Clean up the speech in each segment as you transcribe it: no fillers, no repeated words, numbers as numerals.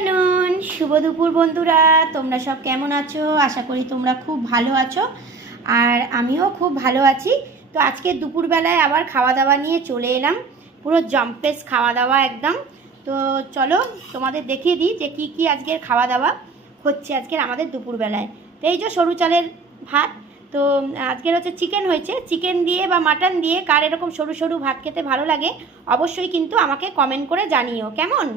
Afternoon, শুভ দুপুর বন্ধুরা। তোমরা সব কেমন আছো? আশা করি তোমরা খুব ভালো আছো, আর আমিও খুব ভালো আছি। তো আজকে দুপুরবেলায় আবার খাওয়া দাওয়া নিয়ে চলে এলাম, পুরো জম্পেস খাওয়া দাওয়া একদম। তো চলো তোমাদের দেখিয়ে দিই যে কি কি আজকের খাওয়া দাওয়া হচ্ছে আজকের আমাদের দুপুরবেলায়। তো এই যে সরু চালের ভাত। তো আজকের হচ্ছে চিকেন হয়েছে, চিকেন দিয়ে বা মাটন দিয়ে কার এরকম সরু সরু ভাত খেতে ভালো লাগে অবশ্যই কিন্তু আমাকে কমেন্ট করে জানিও কেমন।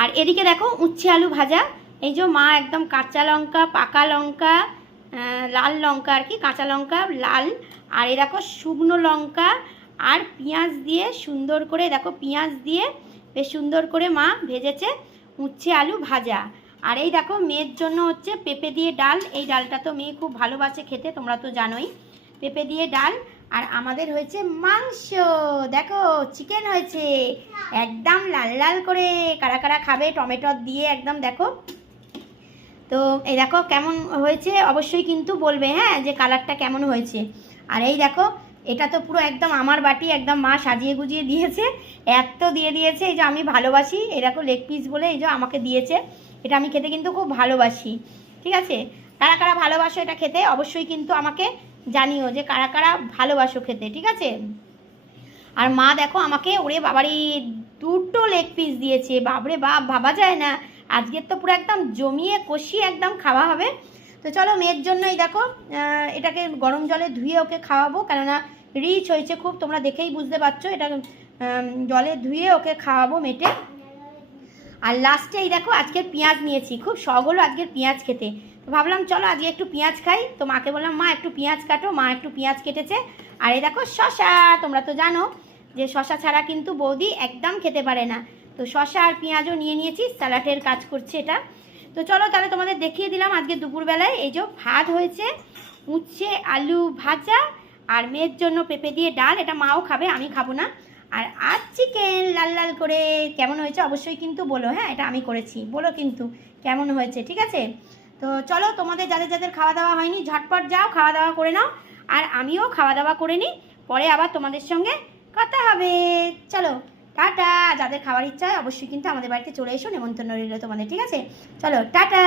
আর এদিকে দেখো উচ্ছে আলু ভাজা। এই যে মা একদম কাঁচা লঙ্কা, পাকা লঙ্কা, লাল লঙ্কা আর কি, কাঁচা লঙ্কা লাল, আর এই দেখো শুকনো লঙ্কা আর পেঁয়াজ দিয়ে সুন্দর করে, দেখো পেঁয়াজ দিয়ে বেশ সুন্দর করে মা ভেজেছে উচ্ছে আলু ভাজা। আর এই দেখো মেয়ের জন্য হচ্ছে পেঁপে দিয়ে ডাল। এই ডালটা তো মেয়ে খুব ভালোবাসে খেতে, তোমরা তো জানোই। পেঁপে দিয়ে ডাল। আর আমাদের হয়েছে মাংস, দেখো চিকেন হয়েছে একদম লাল লাল করে। কারা কারা খাবে টমেটো দিয়ে একদম, দেখো। তো এই দেখো কেমন হয়েছে অবশ্যই কিন্তু বলবে, হ্যাঁ, যে কালারটা কেমন হয়েছে। আর এই দেখো এটা তো পুরো একদম আমার বাটি, একদম মা সাজিয়ে গুজিয়ে দিয়েছে, এত দিয়ে দিয়েছে। এই যে আমি ভালোবাসি, এই দেখো লেগ পিস বলে এই যে আমাকে দিয়েছে। এটা আমি খেতে কিন্তু খুব ভালোবাসি, ঠিক আছে। কারা কারা ভালোবাসো এটা খেতে অবশ্যই কিন্তু আমাকে জানিও যে কারা কারা ভালোবাসো খেতে, ঠিক আছে। আর মা দেখো আমাকে, ওরে বাবারে, দুটো লেগ পিস দিয়েছে, বাবরে বাপ, ভাবা যায় না। আজকের তো পুরো একদম জমিয়ে কষিয়ে একদম খাওয়া হবে। তো চলো মেয়ের জন্যই দেখো এটাকে গরম জলে ধুয়ে ওকে খাওয়াবো, কেননা রিচ হয়েছে খুব, তোমরা দেখেই বুঝতে পারছো। এটা জলে ধুয়ে ওকে খাওয়াবো মেটে। আর লাস্টে এই দেখো আজকের পেঁয়াজ নিয়েছি, খুব শখ হলো আজকের পেঁয়াজ খেতে। তো ভাবলাম চলো আজকে একটু পেঁয়াজ খাই। তো মাকে বললাম মা একটু পেঁয়াজ কাটো, মা একটু পেঁয়াজ কেটেছে। আর এই দেখো শশা, তোমরা তো জানো যে শশা ছাড়া কিন্তু বৌদি একদম খেতে পারে না। তো শশা আর পেঁয়াজও নিয়ে নিয়েছি, স্যালাডের কাজ করছে এটা। তো চলো তাহলে তোমাদের দেখিয়ে দিলাম আজকে দুপুরবেলায় এই যে ভাত হয়েছে, উচ্ছে আলু ভাজা, আর মেয়ের জন্য পেঁপে দিয়ে ডাল। এটা মাও খাবে, আমি খাবো না। আর আজ চিকেন লাল লাল করে। কেমন হয়েছে অবশ্যই কিন্তু বলো, হ্যাঁ, এটা আমি করেছি, বলো কিন্তু কেমন হয়েছে, ঠিক আছে। তো চলো তোমাদের যাদের যাদের খাওয়া দাওয়া হয়নি ঝটপট যাও খাওয়া দাওয়া করে নাও, আর আমিও খাওয়া দাওয়া করে নিই, পরে আবার তোমাদের সঙ্গে কথা হবে। চলো টাটা। যাদের খাওয়ার ইচ্ছা হয় অবশ্যই কিন্তু আমাদের বাড়িতে চলে এসো, নেমন্তন্ন রইল তোমাদের, ঠিক আছে। চলো টাটা।